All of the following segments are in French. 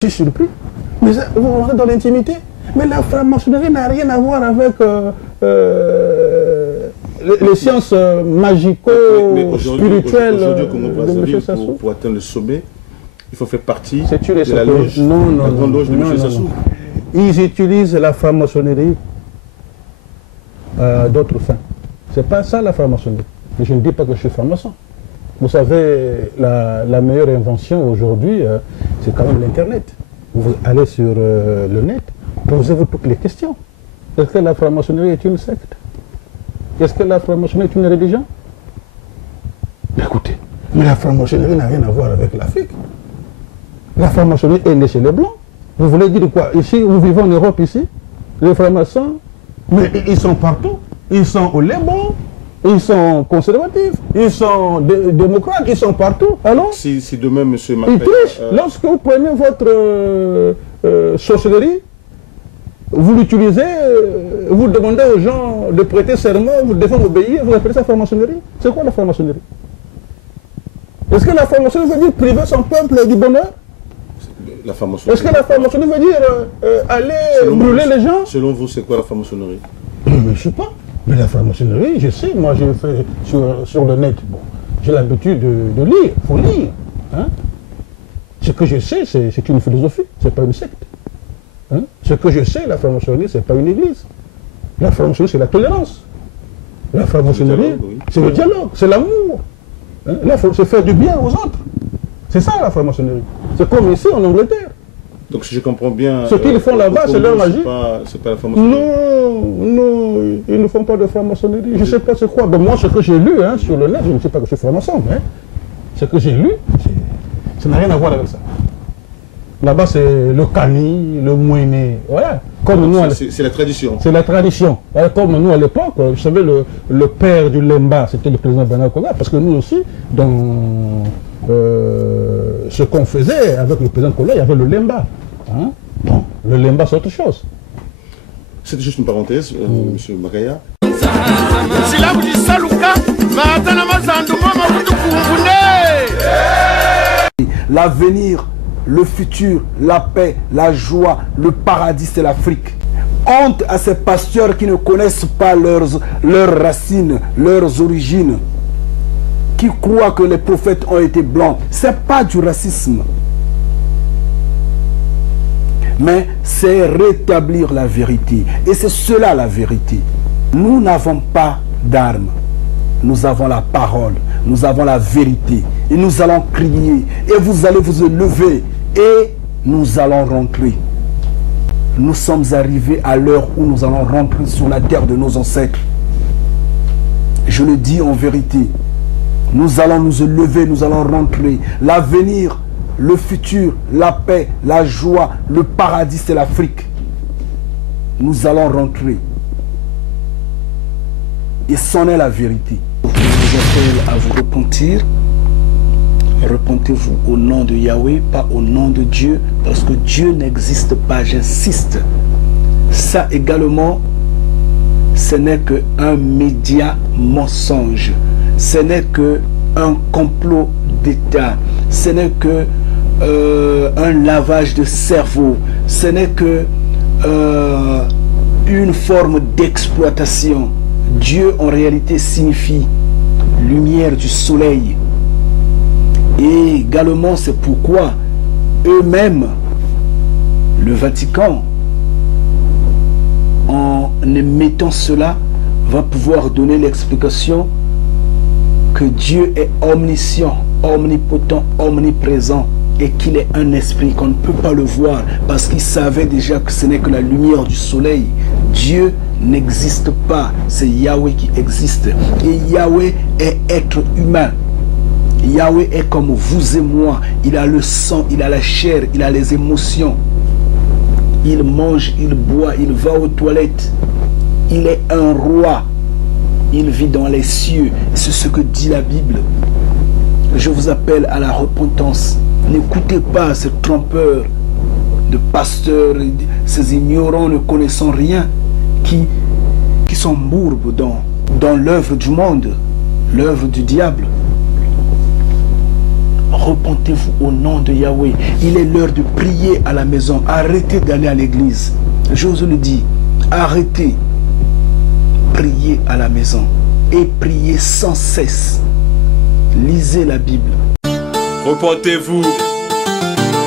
Je suis surpris. Mais ça, vous rentrez dans l'intimité. Mais la franc-maçonnerie n'a rien à voir avec les sciences magico-spirituelles de M. Sassou. Pour atteindre le sommet, il faut faire partie de la loge, la grande loge de M. Sassou. Ils utilisent la franc-maçonnerie à d'autres fins. C'est pas ça la franc-maçonnerie. Mais je ne dis pas que je suis franc-maçon. Vous savez, la meilleure invention aujourd'hui, c'est quand même l'Internet. Vous allez sur le net, posez-vous toutes les questions. Est-ce que la franc-maçonnerie est une secte? Est-ce que la franc-maçonnerie est une religion? Écoutez, mais la franc-maçonnerie n'a rien à voir avec l'Afrique. La franc-maçonnerie est née chez les Blancs. Vous voulez dire quoi? Ici, nous vivons en Europe, ici, les francs-maçons, mais ils sont partout. Ils sont au Liban, ils sont conservatifs, ils sont démocrates, ils sont partout. Alors, si demain, M. Macron... Ils trichent. Lorsque vous prenez votre sorcellerie, vous l'utilisez, vous demandez aux gens de prêter serment, vous devez obéir, vous appelez ça franc-maçonnerie. C'est quoi la franc-maçonnerie? Est-ce que la franc-maçonnerie veut dire priver son peuple du bonheur? Est-ce que la franc-maçonnerie veut dire aller brûler les gens? Selon vous, c'est quoi la franc-maçonnerie? Je ne sais pas. Mais la franc-maçonnerie, je sais, moi j'ai fait sur le net. Bon, j'ai l'habitude de lire, il faut lire. Hein? Ce que je sais, c'est une philosophie, ce n'est pas une secte. Hein? Ce que je sais, la franc-maçonnerie, ce n'est pas une église. La franc-maçonnerie, c'est la tolérance. La franc-maçonnerie, c'est le dialogue, c'est l'amour. Hein? Là, il faut se faire du bien aux autres. C'est ça la franc-maçonnerie. C'est comme ici en Angleterre. Donc si je comprends bien... Ce qu'ils font là-bas, c'est leur magie. C'est pas la franc-maçonnerie. Non, ils ne font pas de franc-maçonnerie. Je ne sais pas c'est quoi. Mais moi, ce que j'ai lu sur le net, je ne sais pas que je suis franc-maçon, mais ce que j'ai lu, ça n'a rien à voir avec ça. Là-bas, c'est le Kani, le Mouéné. Voilà. C'est la tradition. C'est la tradition. Comme nous, à l'époque, vous savez, le père du Lemba, c'était le président Bernard Koga, parce que nous aussi, dans ce qu'on faisait avec le président Koga, il y avait le Lemba. Hein? Bon, le Lemba, c'est autre chose. C'était juste une parenthèse, M. Makaya. L'avenir, le futur, la paix, la joie, le paradis, c'est l'Afrique. Honte à ces pasteurs qui ne connaissent pas leurs racines, leurs origines, qui croient que les prophètes ont été blancs. Ce n'est pas du racisme, mais c'est rétablir la vérité. Et c'est cela la vérité. Nous n'avons pas d'armes. Nous avons la parole. Nous avons la vérité. Et nous allons crier. Et vous allez vous lever. Et nous allons rentrer. Nous sommes arrivés à l'heure où nous allons rentrer sur la terre de nos ancêtres. Je le dis en vérité. Nous allons nous lever, nous allons rentrer. L'avenir, le futur, la paix, la joie, le paradis, c'est l'Afrique. Nous allons rentrer. Et c'en est la vérité. Je vous appelle à vous repentir. Repentez-vous au nom de Yahweh, pas au nom de Dieu, parce que Dieu n'existe pas, j'insiste. Ça également, ce n'est qu'un média mensonge. Ce n'est qu'un complot d'État. Ce n'est que un lavage de cerveau. Ce n'est que une forme d'exploitation. Dieu en réalité signifie lumière du soleil. Et également c'est pourquoi eux-mêmes, le Vatican, en émettant cela, va pouvoir donner l'explication que Dieu est omniscient, omnipotent, omniprésent et qu'il est un esprit, qu'on ne peut pas le voir parce qu'il savait déjà que ce n'est que la lumière du soleil. Dieu n'existe pas, c'est Yahweh qui existe. Et Yahweh est être humain. Yahweh est comme vous et moi. Il a le sang, il a la chair, il a les émotions. Il mange, il boit, il va aux toilettes. Il est un roi. Il vit dans les cieux. C'est ce que dit la Bible. Je vous appelle à la repentance. N'écoutez pas ces trompeurs de pasteurs, ces ignorants ne connaissant rien, qui sont bourbes dans l'œuvre du monde, l'œuvre du diable. repentez-vous au nom de Yahweh. Il est l'heure de prier à la maison. Arrêtez d'aller à l'église. J'ose le dire. Arrêtez. Priez à la maison. Et priez sans cesse. Lisez la Bible. Repentez-vous.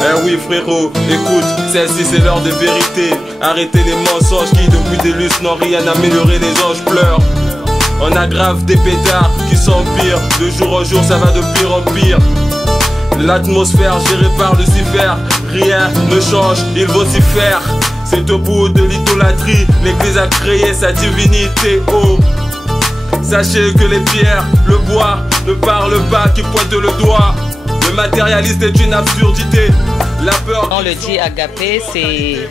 Eh oui frérot, écoute, celle-ci c'est l'heure de vérité. Arrêtez les mensonges qui depuis des lustres n'ont rien amélioré, les anges pleurent. On aggrave des pétards qui s'empirent. De jour en jour ça va de pire en pire. L'atmosphère gérée par Lucifer, rien ne change, il vocifère. C'est au bout de l'idolâtrie, l'église a créé sa divinité. Oh, sachez que les pierres, le bois ne parlent pas, qui pointent le doigt. Le matérialiste est une absurdité. La peur. On le dit, agapé, c'est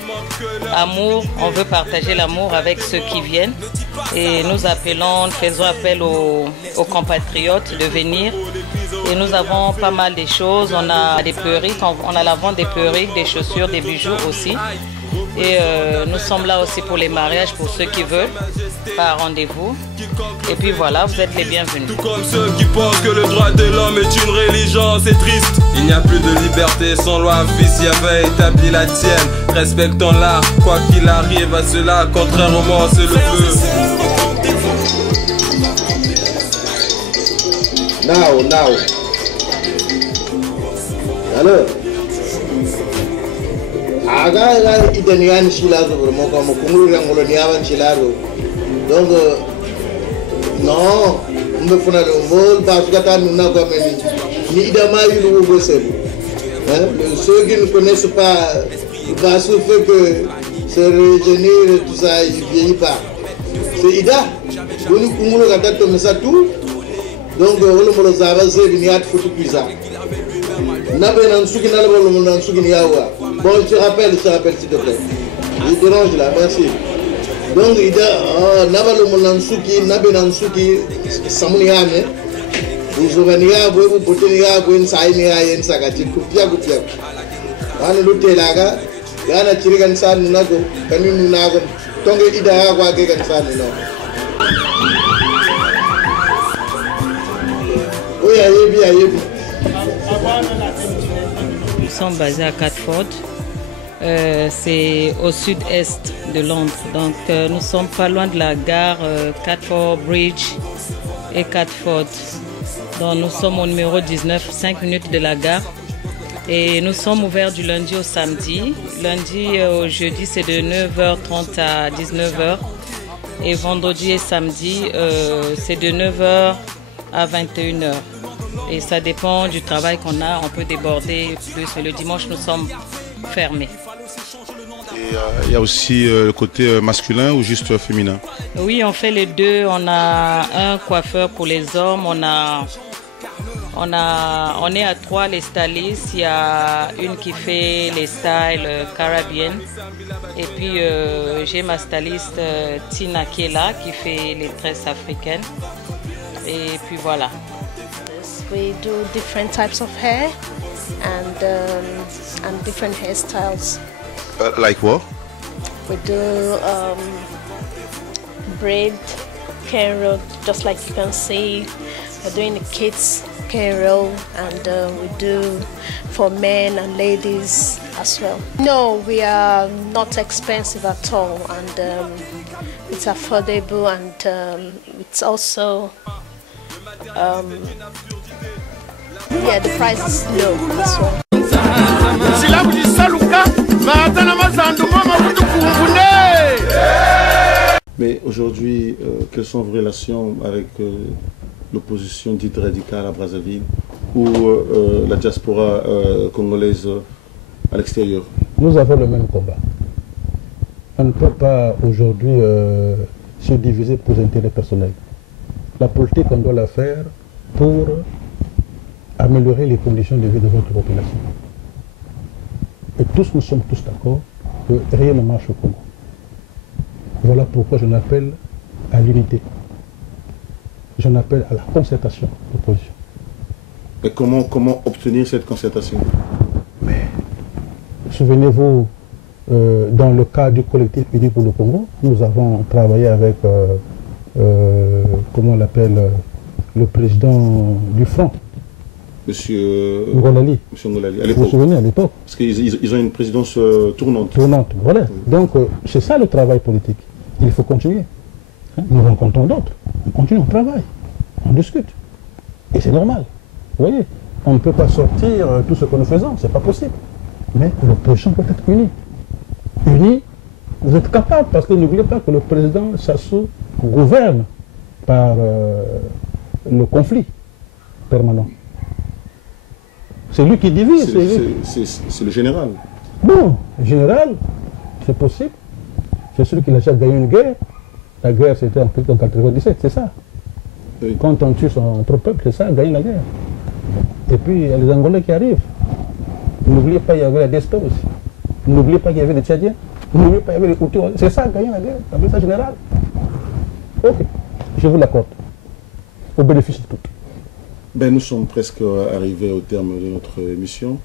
amour. On veut partager l'amour avec ceux qui viennent. Et nous faisons appel aux compatriotes de venir. Et nous avons pas mal de choses. On a des perruques, on a la vente des perruques, des chaussures, des bijoux aussi. Et nous sommes là aussi pour les mariages, pour ceux qui veulent, par rendez-vous. Et puis voilà, vous êtes les bienvenus. Tout comme ceux qui pensent que le droit de l'homme est une religion, c'est triste. Il n'y a plus de liberté sans loi, fils avait établi la tienne. Respectons-la, quoi qu'il arrive à cela, contrairement c'est le feu. Now. Alors aga idani yani shilazo vraiment comme kumuru ngolo ni avan shilaro donc non on me fona le vol parce que ta nous n'a pas ni idama yulu go sebu ceux qui ne connaissent pas parce que se régénérer tout ça il vieillit pas c'est ida doni kumuru gata to mesa tout donc wala mo zaba zebi ni at futu pizza nabe nan suki na le mo nan suki ni yawa. Bon, je te rappelle s'il te plaît. Il dérange là, merci. Donc, il a Nabalo Monansuki, Nabenansuki, Samuniane, Uzovania, Botonia, Gwen Saimia, and Sagati, Kupia. Anna Lutelaga, Gana Chirigan San Nago, Kanin Nago, Tonga Ida, Wagan San. Oui, Nous sommes basés à Catford. C'est au sud-est de Londres. Donc nous sommes pas loin de la gare Catford Bridge et Catford. Donc nous sommes au numéro 19, 5 minutes de la gare. Et nous sommes ouverts du lundi au samedi. Lundi au jeudi, c'est de 9h30 à 19h. Et vendredi et samedi, c'est de 9h à 21h. Et ça dépend du travail qu'on a. On peut déborder plus. Et le dimanche, nous sommes fermés. Et il y a aussi le côté masculin ou juste féminin? Oui, on fait les deux. On a un coiffeur pour les hommes. On est à 3 les stylistes. Il y a une qui fait les styles caribéens. Et puis j'ai ma styliste Tina qui est là, qui fait les tresses africaines. Et puis voilà. We do different types of hair and different hairstyles. Like what? We do braid, cane roll, just like you can see. We're doing the kids cane roll, and we do for men and ladies as well. No, we are not expensive at all, and it's affordable, and it's also yeah, the price is low as well. Mais aujourd'hui, quelles sont vos relations avec l'opposition dite radicale à Brazzaville ou la diaspora congolaise à l'extérieur? Nous avons le même combat. On ne peut pas aujourd'hui se diviser pour intérêts personnels. La politique, on doit la faire pour améliorer les conditions de vie de votre population. Et tous, nous sommes tous d'accord que rien ne marche au Congo. Voilà pourquoi j'en appelle à l'unité. J'en appelle à la concertation de position. Et comment obtenir cette concertation? Mais, souvenez-vous, dans le cadre du collectif Unis pour le Congo, nous avons travaillé avec, comment on l'appelle, le président du Front. Monsieur Ngolali. Monsieur Ngolali, à Vous vous l'époque. souvenez à l'époque? Parce qu'ils ont une présidence tournante. Tournante, voilà. Donc, c'est ça le travail politique. Il faut continuer. Hein? Nous rencontrons d'autres. On continue, on travaille. On discute. Et c'est normal. Vous voyez, on ne peut pas sortir tout ce que nous faisons. C'est pas possible. Mais l'opposition peut être unie. Unie, vous êtes capable, parce que n'oubliez pas que le président Sassou gouverne par le conflit permanent. C'est lui qui divise. C'est le général. Bon, général, c'est possible. C'est celui qui a déjà gagné une guerre. La guerre, c'était en 1997, c'est ça. Oui. Quand on tue son propre peuple, c'est ça, gagner la guerre. Et puis, il y a les Angolais qui arrivent. N'oubliez pas, il y avait les Despo aussi. N'oubliez pas qu'il y avait les Tchadiens. N'oubliez pas, il y avait les Hutus. C'est ça, gagner la guerre, avec ça général. Ok, je vous l'accorde. Au bénéfice de tout. Ben, nous sommes presque arrivés au terme de notre émission.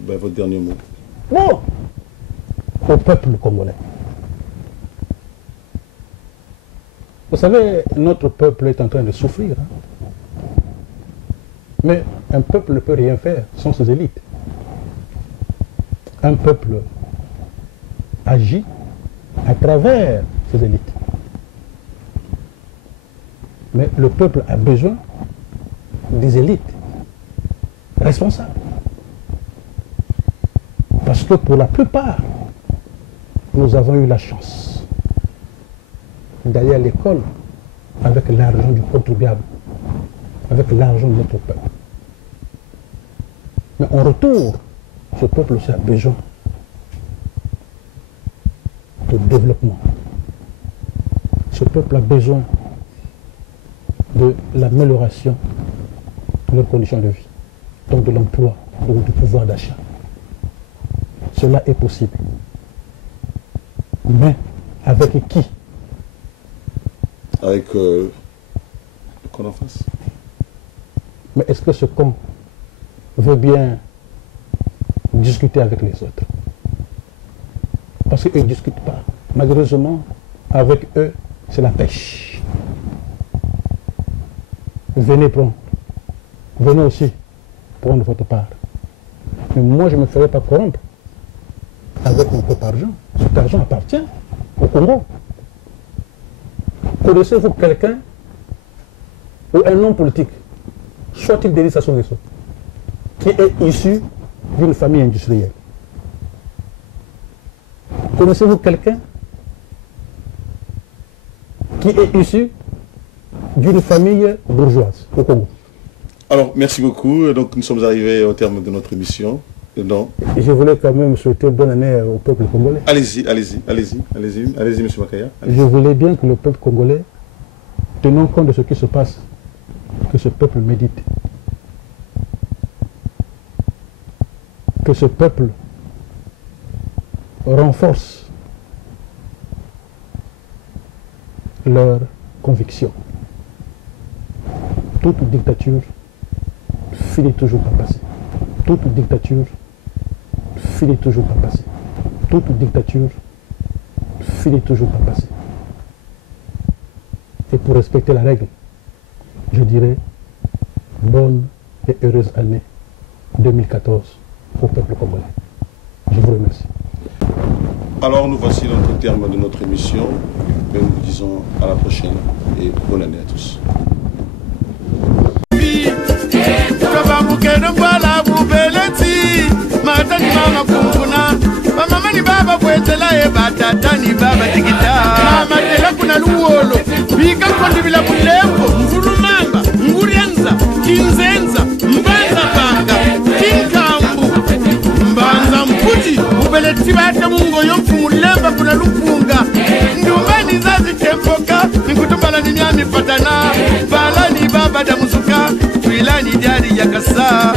Ben, votre dernier mot. Bon, au peuple congolais. Vous savez, notre peuple est en train de souffrir. Hein? Mais un peuple ne peut rien faire sans ses élites. Un peuple agit à travers ses élites. Mais le peuple a besoin des élites responsables. Parce que pour la plupart, nous avons eu la chance d'aller à l'école avec l'argent du contribuable, avec l'argent de notre peuple. Mais en retour, ce peuple aussi a besoin de développement. Ce peuple a besoin de l'amélioration de leurs conditions de vie, donc de l'emploi, donc du pouvoir d'achat. Cela est possible. Mais avec qui? Avec le con en face. Mais est-ce que ce con veut bien discuter avec les autres? Parce qu'eux ne discutent pas. Malheureusement, avec eux, c'est la pêche. Venez prendre. Venez aussi prendre votre part. Mais moi, je ne me ferai pas corrompre avec mon propre argent. Cet argent appartient au Congo. Connaissez-vous quelqu'un ou un homme politique, soit-il délit à son réseau, qui est issu d'une famille industrielle? Connaissez-vous quelqu'un qui est issu d'une famille bourgeoise au Congo? Alors, merci beaucoup. Donc, nous sommes arrivés au terme de notre émission. Non. Je voulais quand même souhaiter bonne année au peuple congolais. Allez-y, M. Makaya. Je voulais bien que le peuple congolais, tenant compte de ce qui se passe, que ce peuple médite. Que ce peuple renforce leurs convictions. Toute dictature finit toujours par passer. Toute dictature finit toujours par passer. Toute dictature finit toujours par passer. Et pour respecter la règle, je dirais bonne et heureuse année 2014 au peuple congolais. Je vous remercie. Alors, nous voici donc au terme de notre émission. Et nous vous disons à la prochaine et bonne année à tous. Mamani baba kwetela e batatani baba tikita matela kuna luwolo bika kondi bila bulembo mvurumamba ngurianza kinzenza mbanza banga kinkambu mbanza mputi ubeleti bata mungo yomfu mulemba kuna lupunga ndumbani zazi tempoka nikutumbala ni nyami fatana balani baba da musuka twilani jari yakasa